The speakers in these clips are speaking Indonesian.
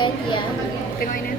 lihat ya. Tengok ini.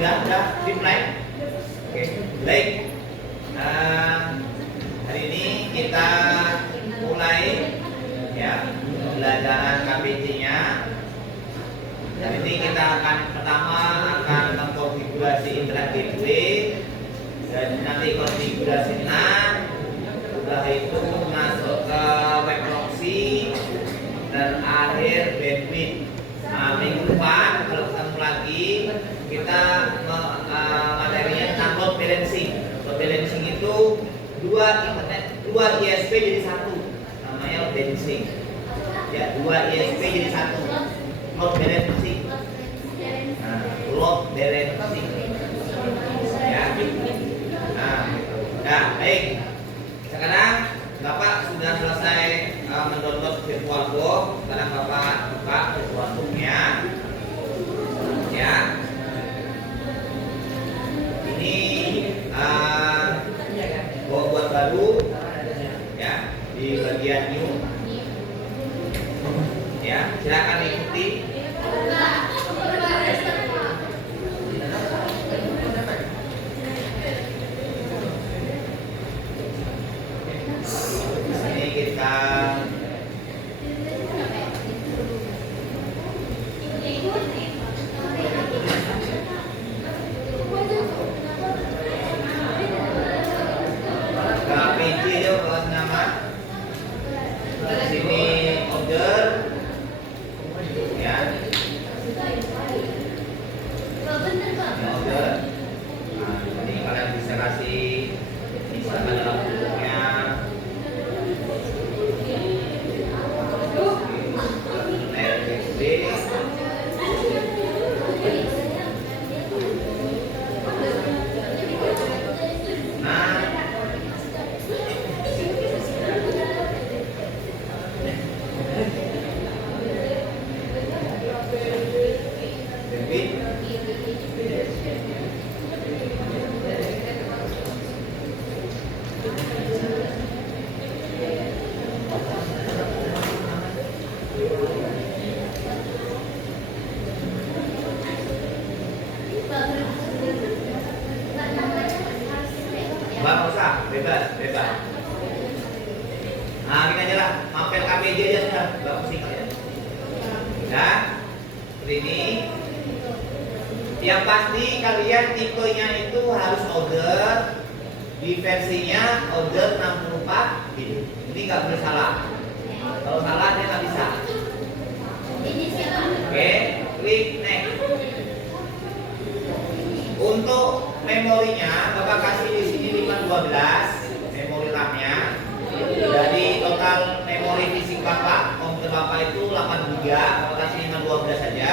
Udah dimulai. Oke, baik. Hari ini kita mulai ya pembelajaran KPC-nya. Hari ini kita akan pertama mengkonfigurasi internet gateway dan nanti konfigurasi NAT. Setelah itu masuk ke web proxy dan akhir bandwidth. Minggu depan kalau ketemu lagi kita materinya tentang load balancing. Load balancing itu dua ISP jadi satu, namanya load balancing. Ya, dua ISP jadi satu. Load balancing. Load balancing. Ya. Nah, baik. Sekarang Bapak sudah selesai mendownload VirtualBox. Sekarang Bapak buka VirtualBox-nya. Ya. Ini buat baru ya di bagian new. Ya, silakan ikuti. Ini kita KPC yuk kelas nama. Di sini order ya. Ini order. Nah, ini kalian bisa kasih misalkan dalam bentuknya RGB. Nah, Bang usah, bebas. Nah, gini aja lah, mampir KPJ aja sudah, nggak pusing kalian. Ya, seperti ini. Yang pasti kalian tipenya itu harus order di versinya order 64 gitu. Ini nggak boleh salah. Kalau salah dia nggak bisa. Oke, klik next. Untuk memorinya Bapak kasih di sini 512 memori RAM-nya. Jadi total memori fisik Bapak, komputer Bapak itu 8 GB, Bapak kasih 512 saja.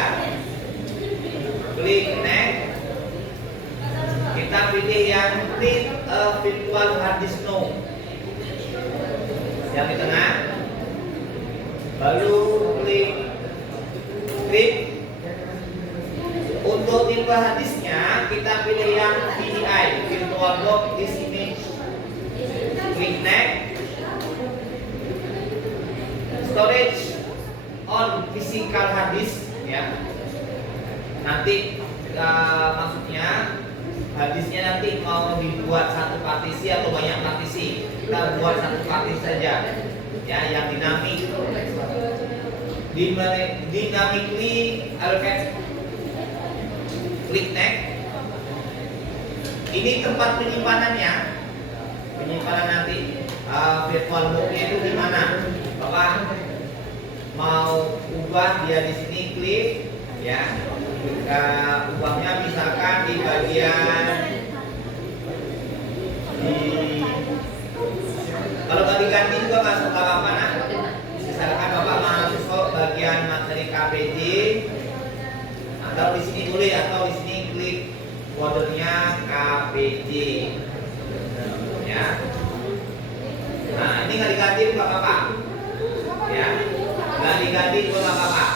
Klik next. Kita pilih yang create a virtual hard disk node. Yang di tengah. Lalu klik create. Untuk tipe hard disknya kita pilih yang VDI, VirtualBox Disk Image. Klik next. Storage on physical hard disk ya. Nanti maksudnya hard disknya nanti mau dibuat satu partisi atau banyak partisi. Kita buat satu partisi saja ya, yang dinamik. Dynamically allocate. Klik next. Ini tempat penyimpanannya. Penyimpanan nanti VirtualBox-nya itu di mana? Bapak mau ubah dia di sini, klik ya. Ubahnya misalkan di bagian kalau nggak diganti juga masuk apa-apa, nah. Misalkan Bapak masuk bagian materi KPJ, atau di sini boleh, atau di sini klik kodenya KPJ, ya. Nah, ini nggak diganti juga apa-apa, ya. Nggak diganti juga apa-apa.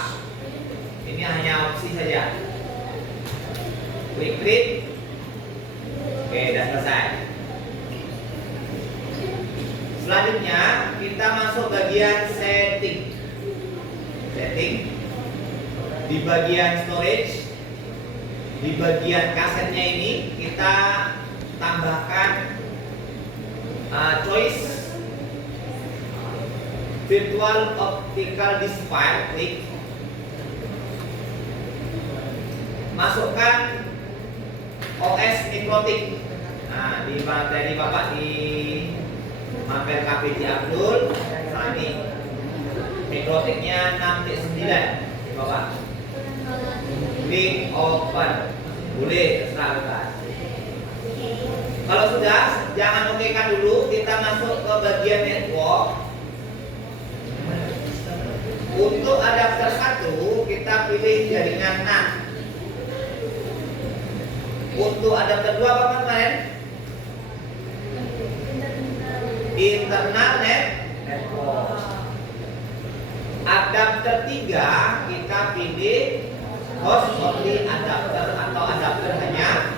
Ini hanya opsi saja. Klik. Oke, sudah selesai. Selanjutnya kita masuk bagian setting. Di bagian storage, di bagian kasetnya ini kita tambahkan choice virtual optical display. Klik. Masukkan OS Mikrotik. Nah, di materi Bapak di Mampir KPJ Abdul, nah ini Mikrotiknya 6.9 di bawah. Klik open, boleh terserah bebas. Kalau sudah, jangan oke kan dulu, kita masuk ke bagian network. Untuk adapter 1 kita pilih jaringan NAT. Untuk adapter 2 apa kemarin? Internal network. Adapter 3 kita pilih host only adapter atau adapter hanya.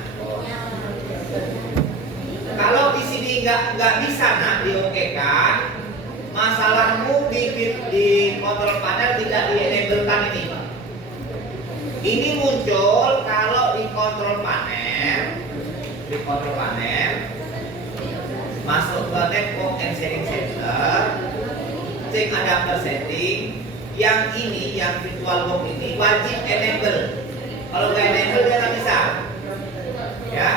Kalau di sini nggak bisa diokekan, masalahmu di control panel tidak di-enablekan ini. Ini muncul kalau di control panel, masuk ke network and setting center, cek adapter setting. Yang ini, yang virtual box ini wajib enable. Kalau nggak enable dia nggak bisa, ya.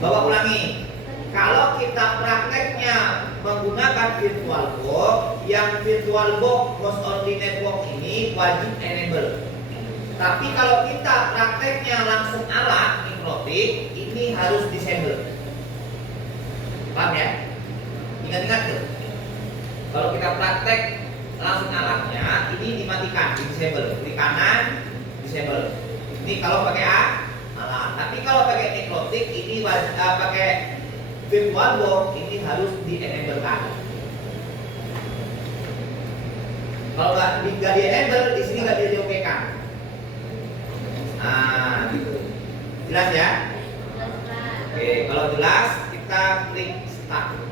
Bapak ulangi. Kalau kita prakteknya menggunakan virtual box, yang virtual box host only network ini wajib enable. Tapi kalau kita prakteknya langsung ala Mikrotik, ini harus disable. Paham ya? Ingat-ingat tuh. Kalau kita praktek langsung alatnya, ini dimatikan, di disable. Klik kanan, disable. Ini kalau pakai alat. Tapi kalau pakai Mikrotik, ini pakai virtual box, ini harus di-enablekan. Kalau nggak di-enable, di sini nggak di-okekan. Nah, gitu. Jelas ya? Oke, kalau jelas kita klik start.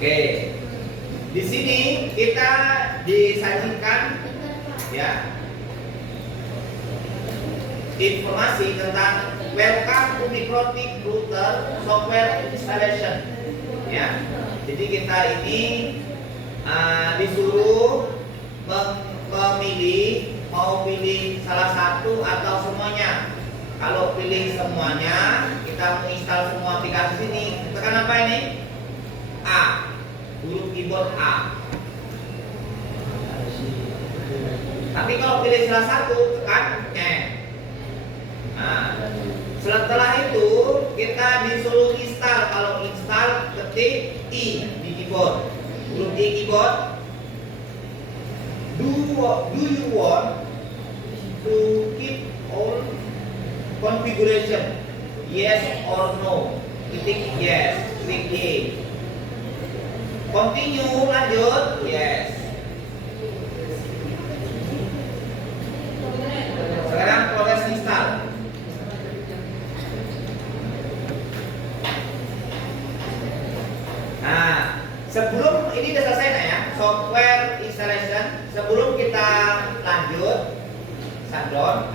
Oke, di sini kita disajikan ya informasi tentang welcome to Mikrotik router software installation. Ya, jadi kita ini disuruh memilih mau pilih salah satu atau semuanya. Kalau pilih semuanya, kita menginstal semua aplikasi sini. Tekan apa ini? A, huruf keyboard A. Tapi kalau pilih salah satu, tekan N. Nah, setelah itu kita disuruh install. Kalau install, ketik I di keyboard. Huruf di keyboard. Do you want to keep all configuration? Yes or no? Ketik yes. Klik Y. Continue, lanjut, yes. Sekarang proses install. Nah, sebelum ini sudah selesai ya, software installation. Sebelum kita lanjut, shutdown,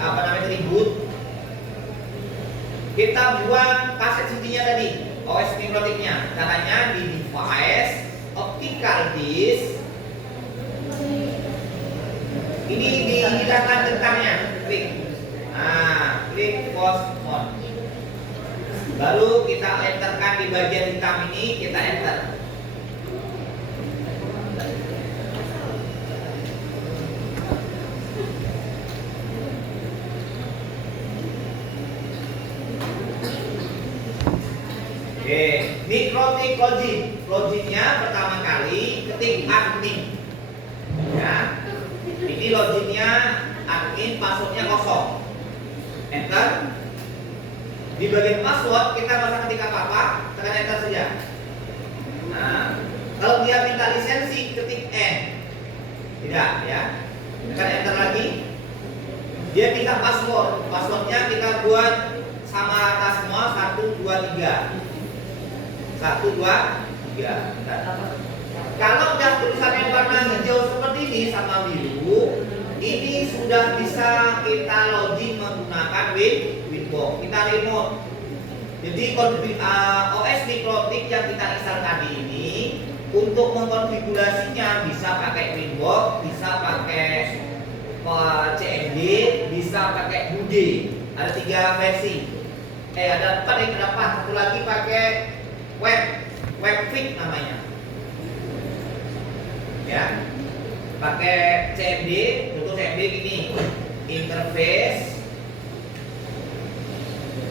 reboot, kita buang kaset CD-nya tadi, OS Mikrotiknya. Caranya di device optical disk Ini dihilangkan tentangnya, klik. Nah, klik post mode. Baru kita enterkan di bagian hitam ini, kita enter. Oke, mikrotik login. Loginnya pertama kali ketik admin. Ya, ini loginnya admin, passwordnya kosong. Enter. Di bagian password kita nggak usah ketik apa-apa, tekan enter saja. Nah, kalau dia minta lisensi ketik N. Tidak ya. Tekan enter lagi. Dia minta password. Passwordnya kita buat sama rata semua 1 2 3. 1 2 3. Bentar. Kalau udah tulisannya warna hijau seperti ini sama biru, ini sudah bisa kita login menggunakan Winbox. Kita remote. Jadi OS Mikrotik yang kita install tadi ini untuk mengkonfigurasinya bisa pakai Winbox, bisa pakai CMD, bisa pakai Bude. Ada 3 versi. Ada 4 yang terdapat. Satu lagi pakai Webfix namanya. Ya, pakai CMD, contoh CMD gini, interface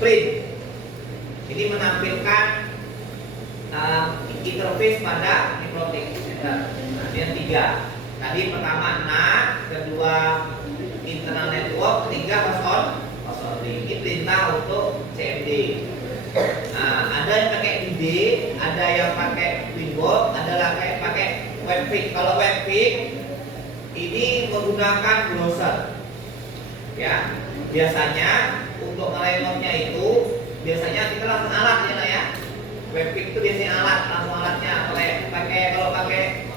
print. Ini menampilkan interface pada Mikrotik. Nah, yang 3. Tadi pertama NAT, kedua internal network, ketiga host on ring. Ini perintah untuk CMD. Nah, ada yang pakai ID, ada yang pakai Winbox, ada yang pakai Webfix. Kalau Webfix ini menggunakan browser. Ya, biasanya untuk nge-remote-nya itu biasanya kita langsung alat ya. Webfix itu biasanya alat, langsung alatnya. Kalau pakai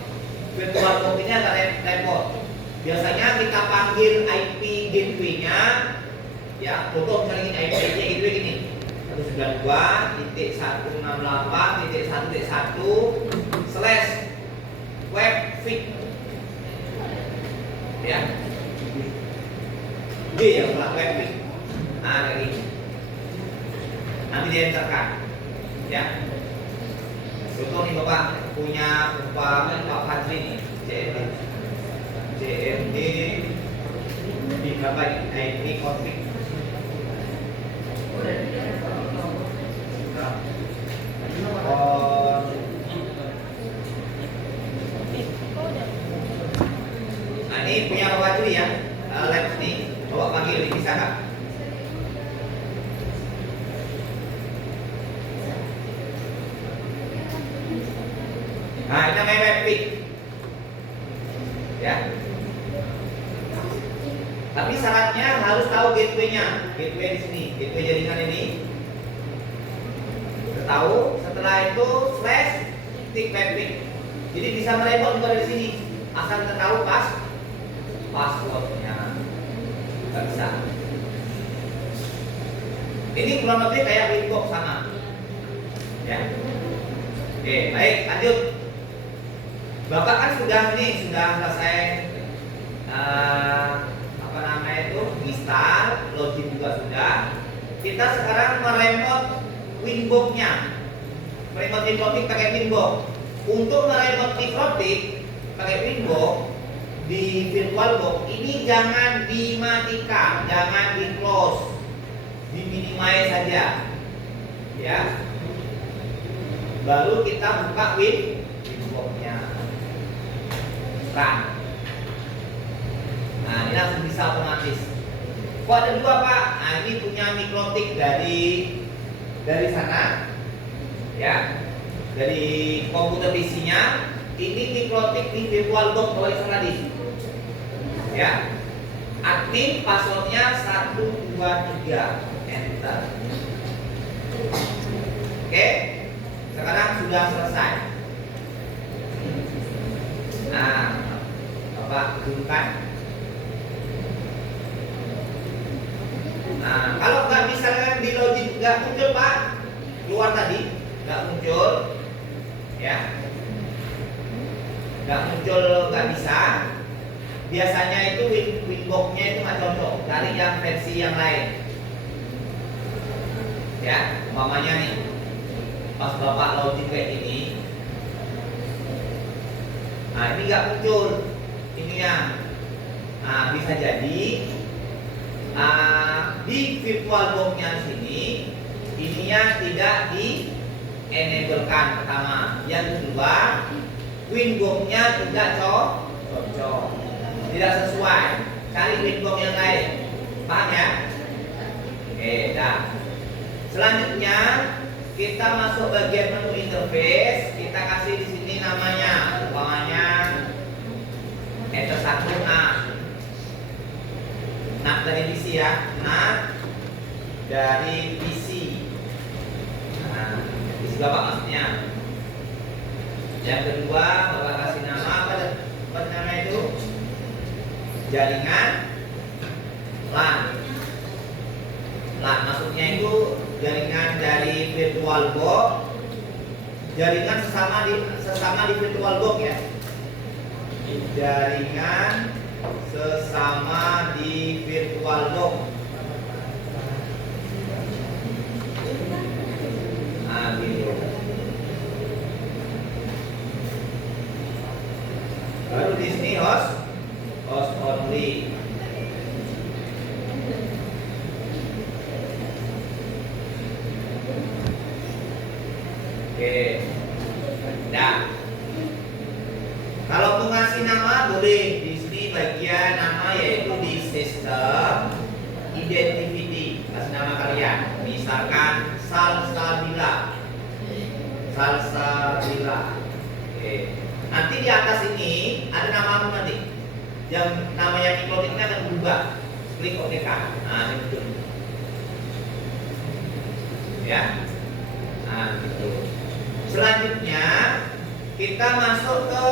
virtual box-nya ada repot. Biasanya kita panggil IP gateway-nya. Ya, contoh misalnya ini IP-nya gateway gini. 192.168.1.1/webfix. Ya. G yang setelah webfix. Nah, kayak gini. Nanti dia enterkan. Ya. Contoh nih Bapak punya Pak Fadli nih, CMD di berapa ini config. Nah, ini punya Bapak Fadli ya, labs nih. Bapak panggil ini bisa nggak? Nah, ini namanya webfix. Ya. Tapi syaratnya harus tahu gateway-nya. Gateway di sini, gateway jaringan ini. Tahu, setelah itu slash tick webfix. Jadi bisa meremote juga dari sini. Asal kita tahu passwordnya. Nggak bisa. Ini kurang lebih kayak Winbox sama. Ya. Oke, baik, lanjut. Bapak kan sudah selesai install, login juga sudah. Kita sekarang meremote Winbox-nya. Meremote Mikrotik pakai Winbox. Untuk meremote Mikrotik pakai Winbox di VirtualBox ini jangan dimatikan, jangan di close, diminimize saja. Ya. Baru kita buka Winbox-nya. Run. Nah, ini langsung bisa otomatis. Kok ada 2 Pak? Nah, ini punya Mikrotik dari sana, ya, dari komputer PC-nya. Ini Mikrotik di VirtualBox bawah yang tadi, ya. Admin passwordnya 1 2 3, enter. Oke, sekarang sudah selesai. Nah, Bapak dudukkan. Nah, kalau nggak misalkan di login nggak muncul Pak, keluar tadi nggak muncul, ya, nggak muncul, nggak bisa. biasanya itu winbox-nya itu nggak cocok, cari yang versi yang lain. Ya, umpamanya nih, pas bapak login kayak ini, nah ini nggak muncul ininya. Nah bisa jadi di VirtualBox-nya sini ininya tidak di enablekan pertama. Yang kedua, winbox-nya tidak cocok, tidak sesuai. Cari winbox yang lain, paham ya? Oke, dah. Selanjutnya kita masuk bagian menu interface. Kita kasih di sini namanya, umpamanya enter 1 NAT dari PC ya, NAT dari PC. Nah, PC bapak maksudnya. Yang kedua bapak kasih nama apa nama itu? Jaringan LAN. LAN maksudnya itu jaringan dari VirtualBox, jaringan sesama di VirtualBox ya. Jaringan sesama di VirtualBox. Nah, gitu. Baru di sini host only. Oke. Nah, kalau mau ngasih nama boleh di sini bagian nama yaitu di sistem identity, kasih nama kalian. Misalkan Salsabila. Oke. Nanti di atas ini ada namamu nanti. Yang nama yang diklik ini akan berubah. Klik OK kan. Nah, ini betul. Ya. Nah, gitu. Selanjutnya kita masuk ke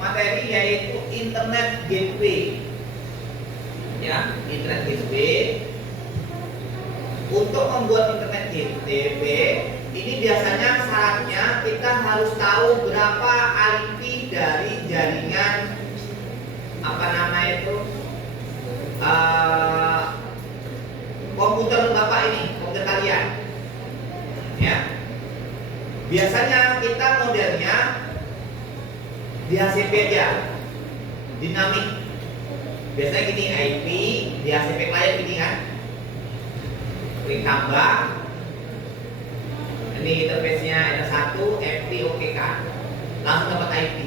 materi yaitu Internet Gateway. Ya, Internet Gateway. Untuk membuat Internet Gateway ini biasanya syaratnya kita harus tahu berapa IP dari jaringan apa nama itu komputer bapak ini, komputer kalian. Ya. Biasanya kita modelnya di HCP aja, dinamik. Biasanya gini, IP di HCP klien gini kan, klik tambah. Ini interface-nya ada 1, FT OK kan, langsung dapat IP.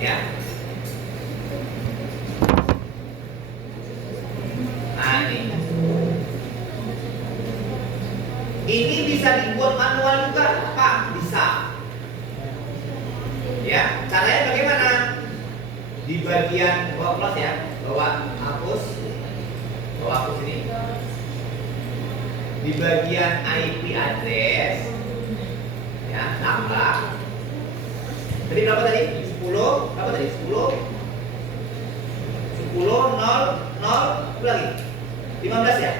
Ya. Nah ini bisa dibuat manual juga, Pak, bisa. Ya, caranya bagaimana? Di bagian bawah plus ya, bawah hapus ini. Di bagian IP address, ya, tambah. Tadi berapa tadi? 10, berapa tadi? 10, 0, lagi 15 ya?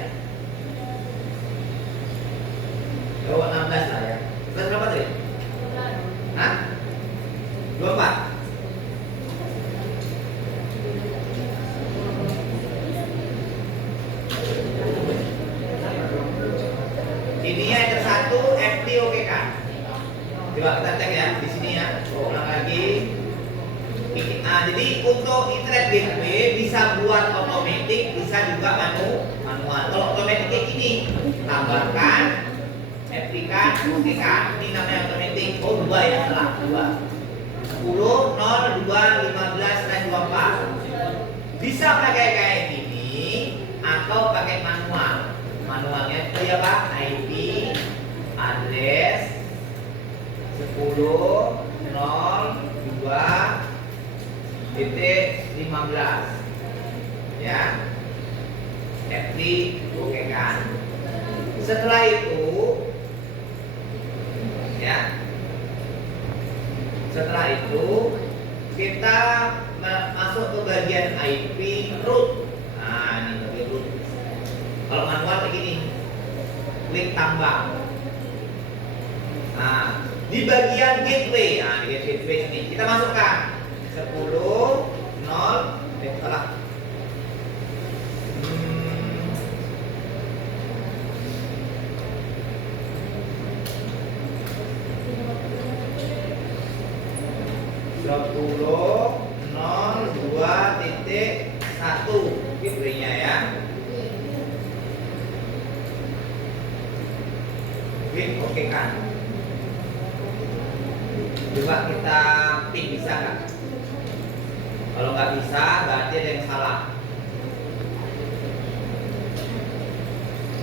Oh, 16 lah ya. Terus berapa tadi? Hah? 24. Ini enter 1 FT OK kan? Coba kita cek ya di sini ya. Ulang lagi. Jadi untuk Internet Gateway bisa buat otomatis, bisa juga manual. Kalau otomatis kayak gini, tambahkan, kan, oke kan, ini namanya otomatis. Oh 2 ya, salah 2. 10, 0, 2, 15, dan 24. Bisa pakai kayak gini atau pakai manual. Manualnya itu ya Pak, IP address 10, 0, 2, titik 15 ya, FT oke kan. Setelah itu ya, setelah itu kita masuk ke bagian IP root. Nah ini bagian root. Kalau manual begini, klik tambah. Nah di bagian gateway, nah di gateway ini kita masukkan 20.02.1 gateway-nya ya. Oke kan? Coba kita ping, bisa nggak? Kalau nggak bisa, berarti ada yang salah.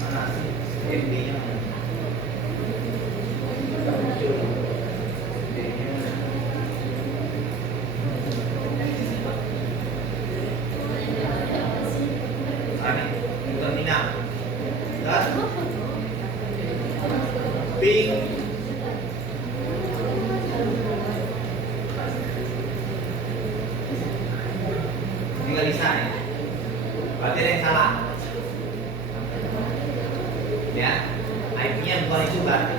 Mana sih MD-nya? Nggak muncul. MD-nya. Ini terminal. Dan ping ini nggak bisa ya, berarti ada yang salah ya. IP-nya bukan itu berarti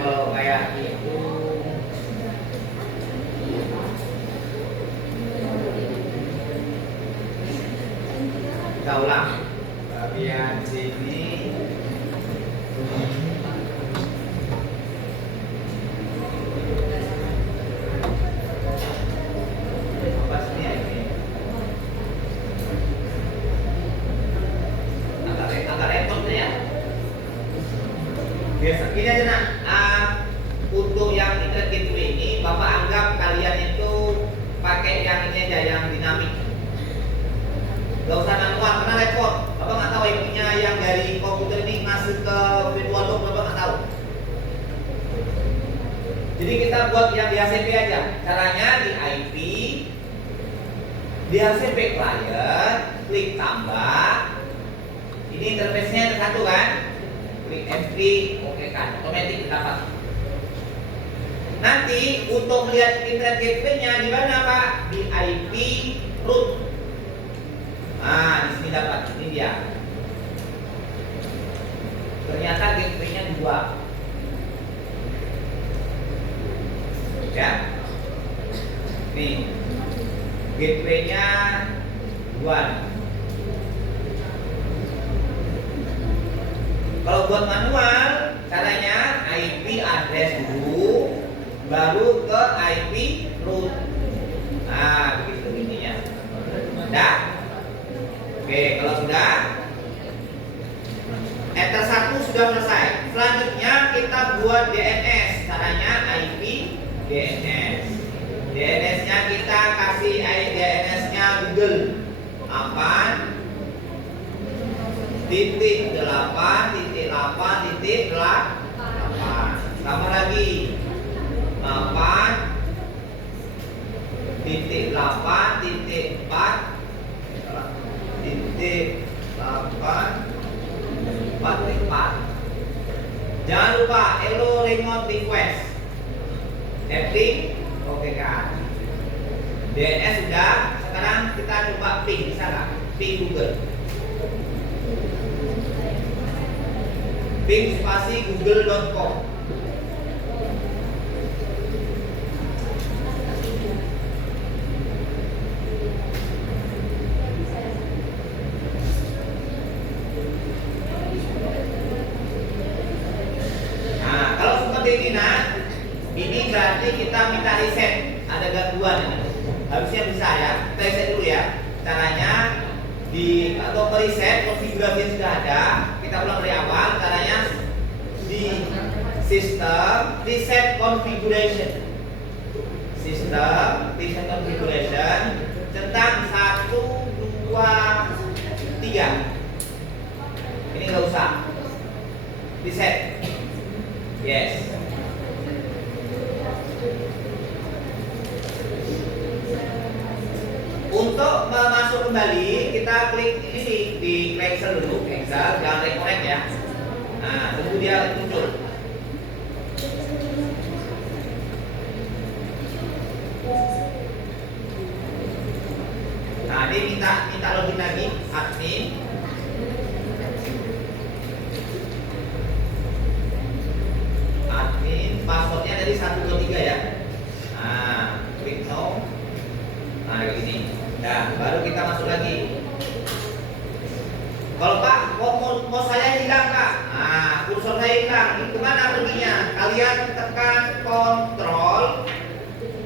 kalau kayak itu kita ulang bagian sini. Biasa ini aja nak. Untuk yang internet gateway ini, Bapak anggap kalian itu pakai yang ini aja, yang dinamik. Gak usah manual, karena repot. Bapak nggak tahu IP-nya yang dari komputer ini masuk ke VirtualBox, Bapak nggak tahu. Jadi kita buat yang di HCP aja. Caranya di IP, di HCP client, klik tambah. Ini interface-nya ada satu kan? Klik F3, oke kan, otomatis dapat. Nanti untuk melihat internet gateway-nya di mana Pak? Di IP root. Nah, di sini dapat, ini dia. Ternyata gateway-nya 2. Ya. Nih. Gateway-nya 2. Kalau buat manual, caranya IP address dulu, baru ke IP root. Nah, begitu ininya. Sudah? Oke, kalau sudah, enter 1 sudah selesai. Selanjutnya kita buat DNS. Caranya IP DNS. DNS-nya kita kasih DNS-nya Google. Apa? Titik 8.8.8. Tambah lagi 8.8.8.4. Jangan lupa hello remote request. Setting oke kan. DNS sudah. Sekarang kita coba ping, bisa nggak? Ping Google. Ping spasi google.com. Nah, kalau seperti ini nah, ini berarti kita minta reset. Ada gangguan ini. Harusnya bisa ya. Kita reset dulu ya. Caranya di atau reset konfigurasi sudah ada. Kita ulang dari awal. Caranya di sistem reset configuration. Sistem reset configuration centang 1, 2, 3. Ini nggak usah. Reset. Yes. Untuk masuk kembali, kita klik ini di Excel dulu, Excel, jangan reconnect ya. Nah, tunggu dia muncul. Nah, dia minta login lagi, admin. Admin, passwordnya dari 1, 2, 3 ya. Nah, klik no. Nah, kayak gini. Nah, baru kita masuk lagi. Kalau Pak, mau saya hilang Pak. Nah, kursor saya hilang. Ini kemana perginya? Kalian tekan kontrol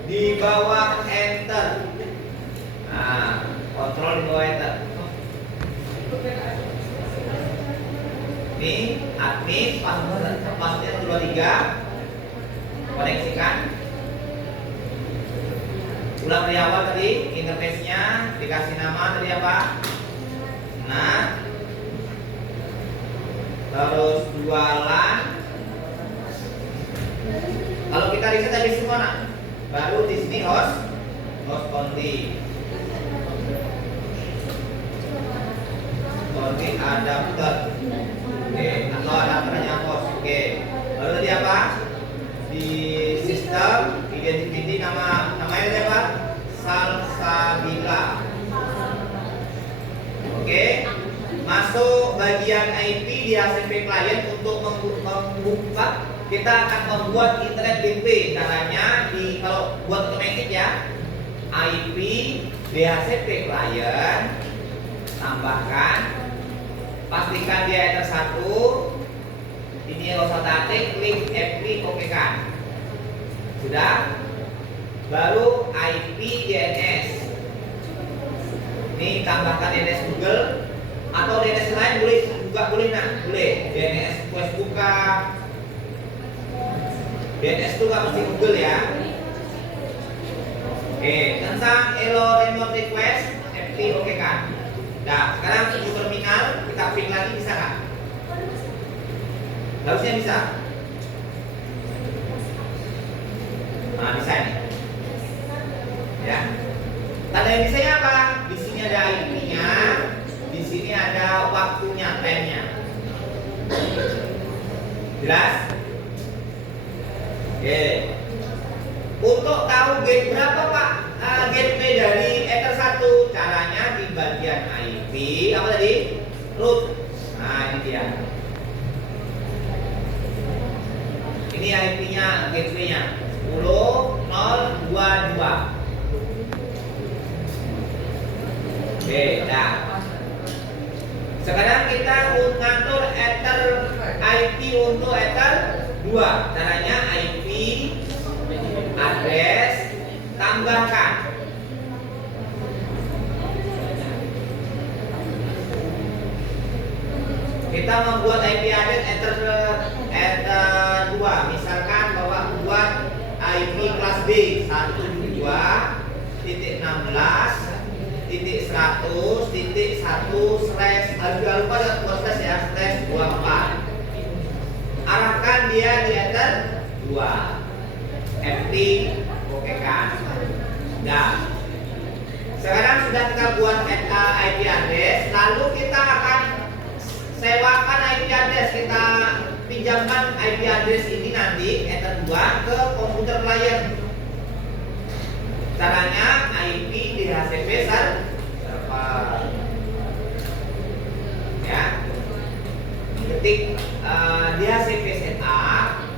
di bawah enter. Nah, kontrol di bawah enter. Ini admin passwordnya 23. Koneksikan. Ulang dari awal tadi, interface-nya dikasih nama tadi apa? Nah, terus jualan. Kalau kita riset tadi semua, nah, baru di sini host only adapter. Oke, atau adapternya host. Oke, lalu tadi apa? Di sistem identity namanya tadi apa? Salsabila. Oke, masuk bagian IP di HCP client untuk membuka. Kita akan membuat internet gateway. Caranya kalau buat otomatis ya, IP DHCP client tambahkan, pastikan dia enter 1. Ini usah tatik, klik FP, oke kan? Sudah. Baru IP DNS. Ini tambahkan DNS Google atau DNS lain boleh juga, boleh nah, boleh. DNS Facebook, DNS itu nggak mesti Google ya. Oke, tentang error remote request, FP oke kan? Nah, sekarang di terminal kita ping lagi, bisa kan? Harusnya bisa. Nah, bisa nih. Ya. Tanda yang bisanya apa? Di sini ada IP-nya, di sini ada waktunya, time-nya. Jelas? Oke. Untuk tahu gate berapa Pak? Gateway dari Ether 1, caranya di bagian IP apa tadi? Root. Nah, ini dia. Ini IP-nya, gateway-nya 10.022. Oke, dah. Sekarang kita ngatur Ether IP untuk Ether 2. Caranya IP address tambahkan. Kita membuat IP address Ether 2. Misalkan bahwa buat IP kelas B 172.16.100.1 harga lupa jangan buat slash ya, /24. Arahkan dia di Ether 2. FT oke kan? Nah, sekarang sudah kita buat IP address, lalu kita akan sewakan IP address, kita pinjamkan IP address ini nanti Ether 2 ke komputer klien. Caranya IP di HCP server. Ya. Ketik di HCP setup.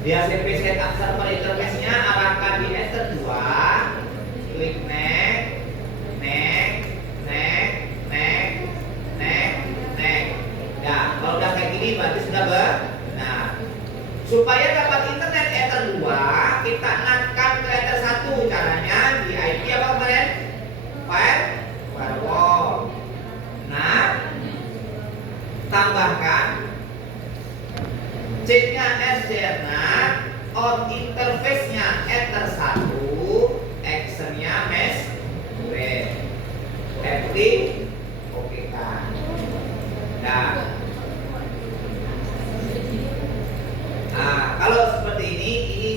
Di HCP setup server interface-nya arahkan di Ether 2. Klik next. Nah, kalau udah kayak gini berarti sudah benar. Supaya dapat internet Ether 2, kita NAT-kan ke Ether 1. Caranya di IP apa kemarin? Firewall. Nah, tambahkan C-nya SDNAT, on interface-nya Ether 1, action-nya mesh web. Klik oke kan. Nah, kalau seperti ini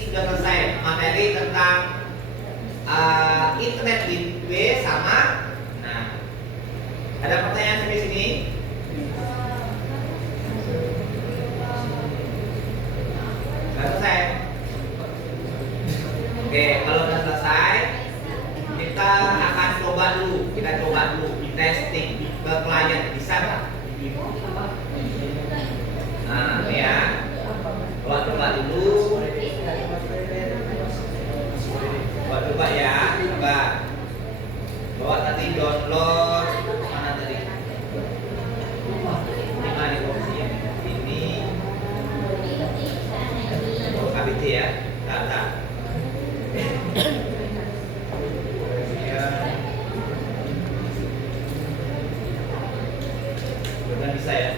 sudah selesai materi tentang internet gateway sama. Nah, ada pertanyaan sampai sini? Sudah selesai? Oke, kalau sudah selesai, kita akan coba dulu, di testing ke klien, bisa nggak? Nah, ini ya. Coba dulu. Coba ya, coba. Bawa tadi download mana tadi? Ini mana posisinya? Ini bisa ya.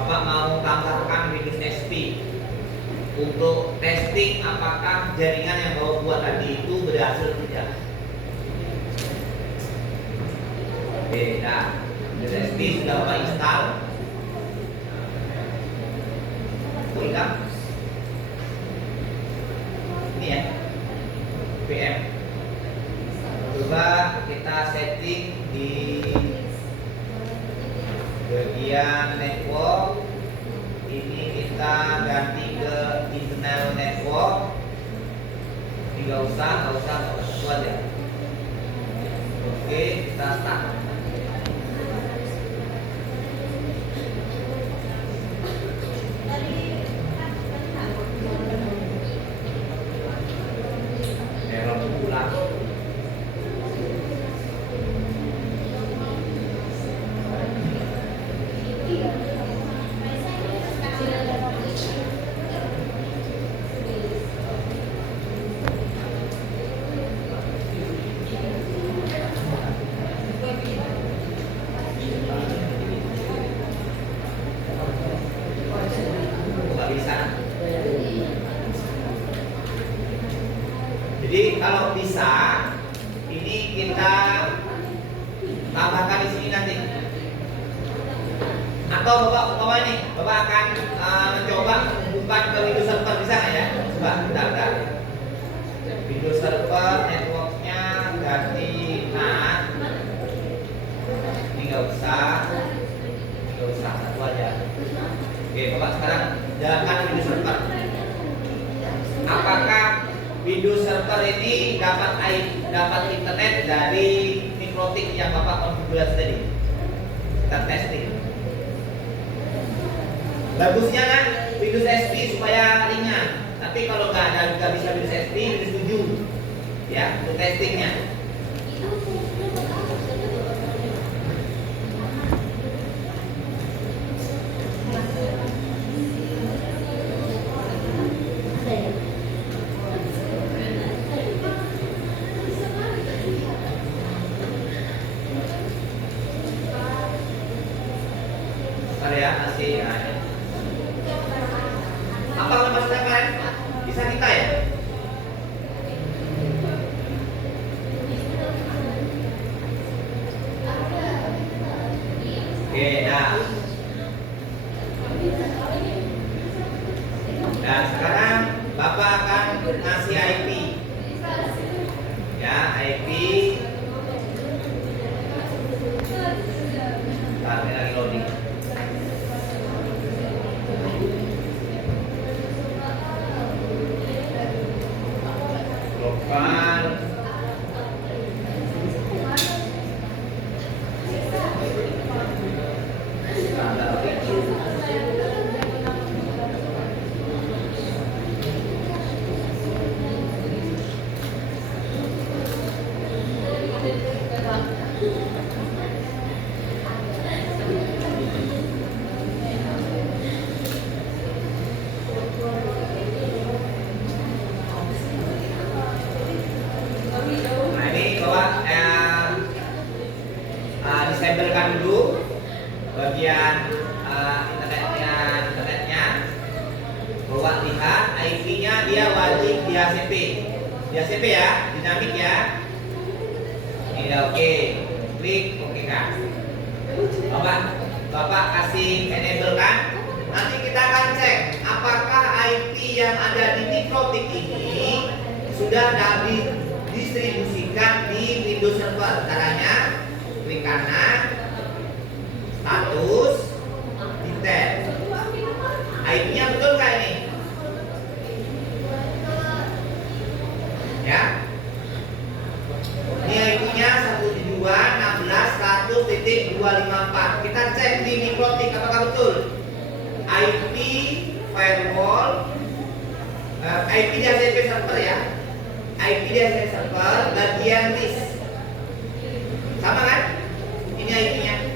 Bapak mau tambahkan Windows XP untuk testing apakah jaringan yang Bapak buat tadi itu berhasil tidak. Oke, nah Windows XP sudah Bapak install. Hitam ini ya, VM. Coba kita setting di bagian network. Ini kita ganti ke internal network. Ini nggak usah itu aja. Oke, kita start. Jadi kalau bisa, ini kita tambahkan di sini nanti. Atau Bapak ini, Bapak akan mencoba menghubungkan ke Windows Server, bisa nggak ya? Coba, bentar. Windows Server networknya ganti NAT. Ini nggak usah, satu aja. Oke, Bapak sekarang jalankan Windows Server. Apakah Windows Server ini dapat internet dari mikrotik yang Bapak konfigurasi tadi? Kita testing. Bagusnya kan Windows XP supaya ringan. Tapi kalau nggak bisa Windows XP, Windows 7 ya untuk testingnya. Apa maksudnya kalian? Bisa kita ya? Oke, nah sekarang Bapak akan ngasih IP. Ya, IP. Ini lagi loading. Global. Disablekan dulu bagian internetnya. Bawa lihat IP-nya dia wajib di HCP. Di HCP ya, dinamik ya. Ini oke. Klik oke kan. Bapak kasih enable kan. Nanti kita akan cek apakah IP yang ada di mikrotik ini sudah didistribusikan di Windows Server. Caranya klik kanan, status, detail. IP-nya betul nggak ini? Ya. Ini IP-nya 172.16.1.254. Kita cek di mikrotik apakah betul. IP firewall, IP di HCP server ya. IP di HCP server bagian list. Sama kan? Ini IP-nya.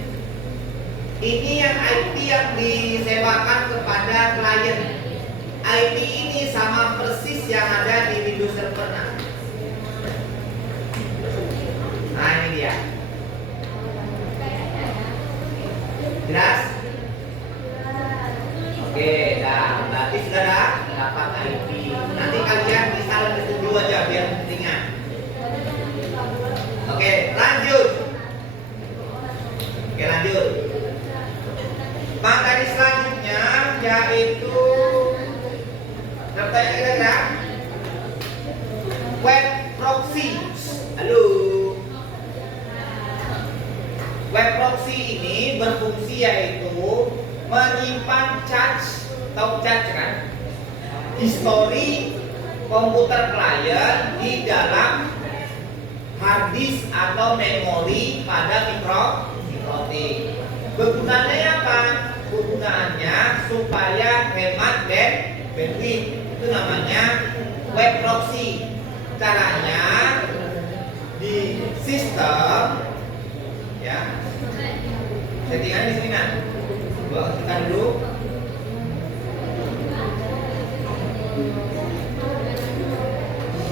Ini yang IP yang disewakan kepada klien. IP ini sama persis yang ada di Windows Server. Nah ini proxy. Halo. Web proxy ini berfungsi yaitu menyimpan cache, tahu cache kan? Histori komputer klien di dalam hard disk atau memori pada mikrotik. Kegunaannya apa? Kegunaannya supaya hemat bandwidth. Itu namanya web proxy. Caranya di sistem, ya. Settingannya di sini nah. Gua tekan dulu.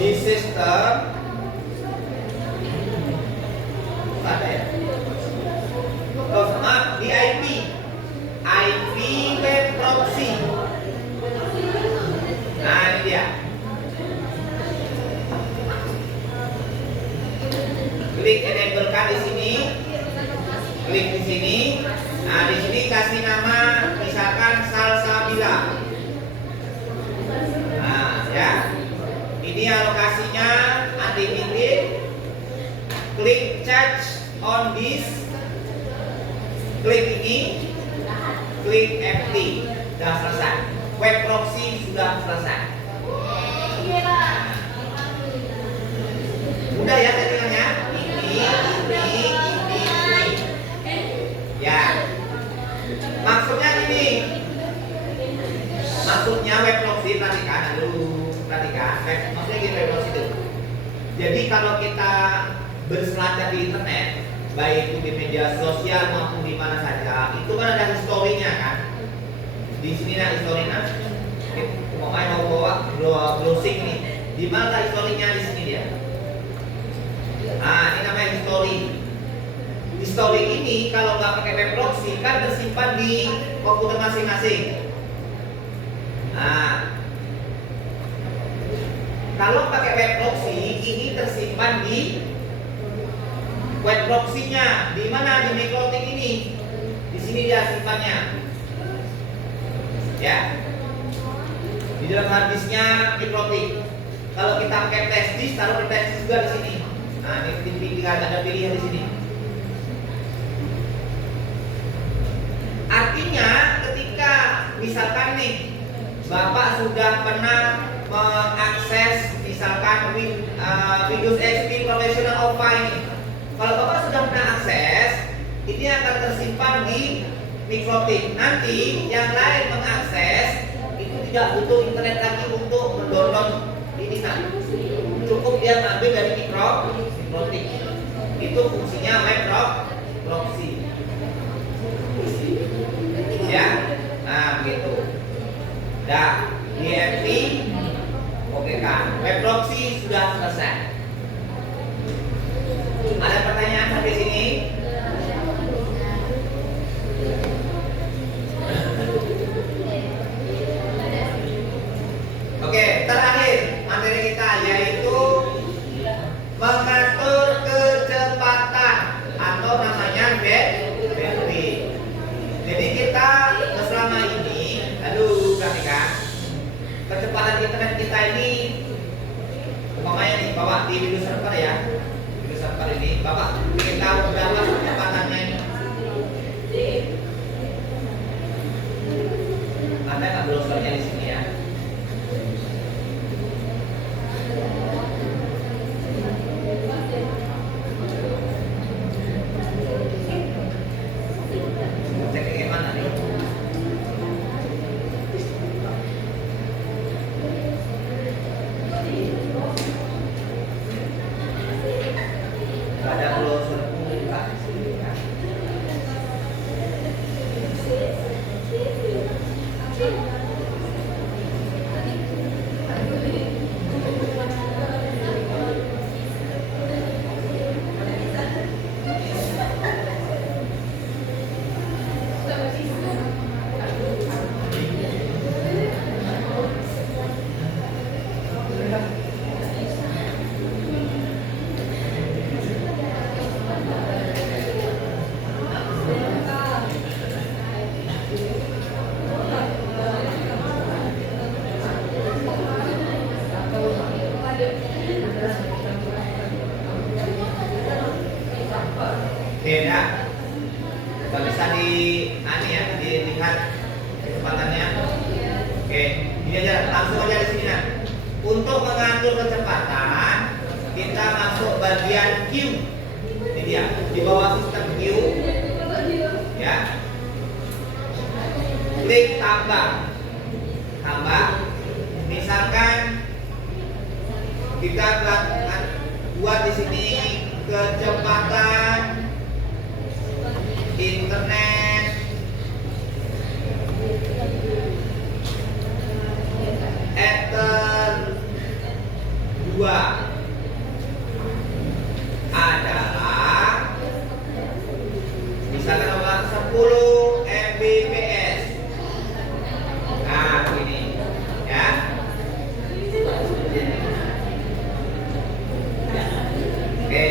Di sistem ada ya? Oh sama di IP web proxy. Nah ini dia. Klik enable kan di sini. Klik di sini. Nah di sini kasih nama misalkan Salsabila. Nah ya. Ini alokasinya unlimited. Klik charge on this. Klik ini. Klik FT. Sudah selesai. Web proxy sudah selesai. Mudah ya settingannya. Ini. Ya. Maksudnya ini. Maksudnya web proxy perhatikan dulu. Maksudnya gini web proxy itu. Jadi kalau kita berselancar di internet, baik itu di media sosial maupun di mana saja, itu kan ada historinya kan. Di sini nah historinya. Mau bawa browsing nih. Di mana historinya di sini dia? Nah, ini namanya history. History ini kalau nggak pakai web proxy kan tersimpan di komputer masing-masing. Nah, kalau pakai web proxy ini tersimpan di web proxy-nya. Di mana? Di mikrotik ini. Di sini dia simpannya. Ya. Di dalam hard disk-nya mikrotik. Kalau kita pakai flash disk, taruh di flash disk juga di sini. Nah, ini ada pilihan di sini. Artinya ketika misalkan nih Bapak sudah pernah mengakses misalkan Windows XP Professional OVA ini. Kalau Bapak sudah pernah akses, ini akan tersimpan di mikrotik. Nanti yang lain mengakses itu tidak butuh internet lagi untuk mendownload ini. Nah, cukup dia ngambil dari mikrotik. Itu fungsinya web proxy. Ya, nah begitu. Dah, DFP, oke kan? Web proxy sudah selesai. Ada pertanyaan sampai sini? Oke, terakhir materi kita yaitu mengatur kecepatan atau namanya bandwidth. Jadi kita selama ini, perhatikan kecepatan internet kita ini, umpamanya nih, bapak di Windows Server ya, Windows Server ini, bapak ingin tahu berapa kecepatannya ini. Ada nggak browsernya di sini ya? dah. Nggak bisa dilihat kecepatannya. Oke, ini aja, langsung aja di sini. Nah, untuk mengatur kecepatan, kita masuk bagian Q. Ini dia, di bawah sistem Q, ya. Klik tambah. Misalkan kita buat di sini kecepatan internet Ether 2 adalah misalkan 10 Mbps. Nah, ini ya. Oke,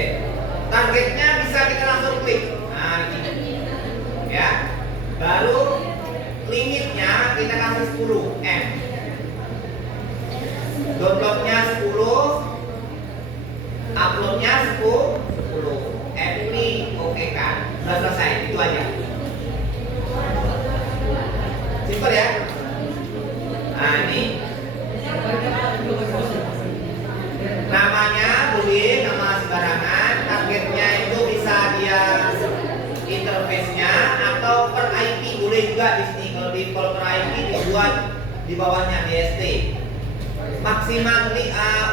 targetnya bisa kita langsung klik. Nah, ini ya. Baru limitnya kita kasih 10 M. Downloadnya 10, uploadnya 10 M. Ini oke kan? Sudah selesai, itu aja. Simpel ya. Nah, ini namanya boleh nama sembarangan. Targetnya itu bisa dia interface-nya atau per IP boleh juga di sini. Kalau per IP dibuat di bawahnya DST. Maksimal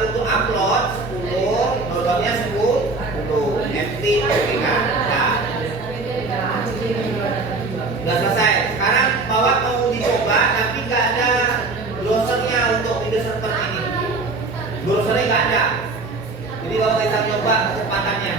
untuk upload 10, downloadnya 10 MT oke kan? Nah, udah selesai. Sekarang Bapak mau dicoba tapi nggak ada browsernya untuk Windows Server ini. Browsernya nggak ada. Jadi Bapak bisa coba kecepatannya.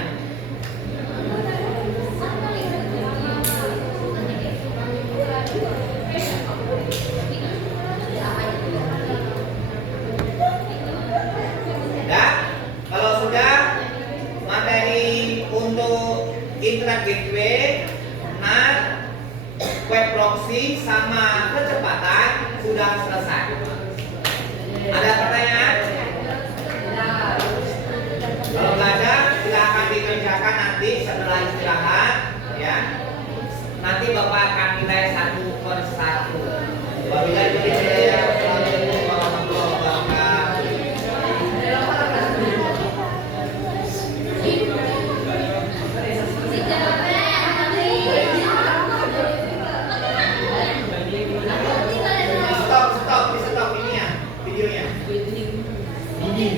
Kalau sudah, materi untuk internet gateway, NAT, web proxy sama kecepatan sudah selesai. Ada pertanyaan? Kalau nggak ada, silahkan dikerjakan nanti setelah istirahat, ya. Nanti Bapak akan nilai satu per satu. Wabillahi taufiq hidayah. Assalamualaikum warahmatullahi wabarakatuh. Stop ini ya videonya. Ini.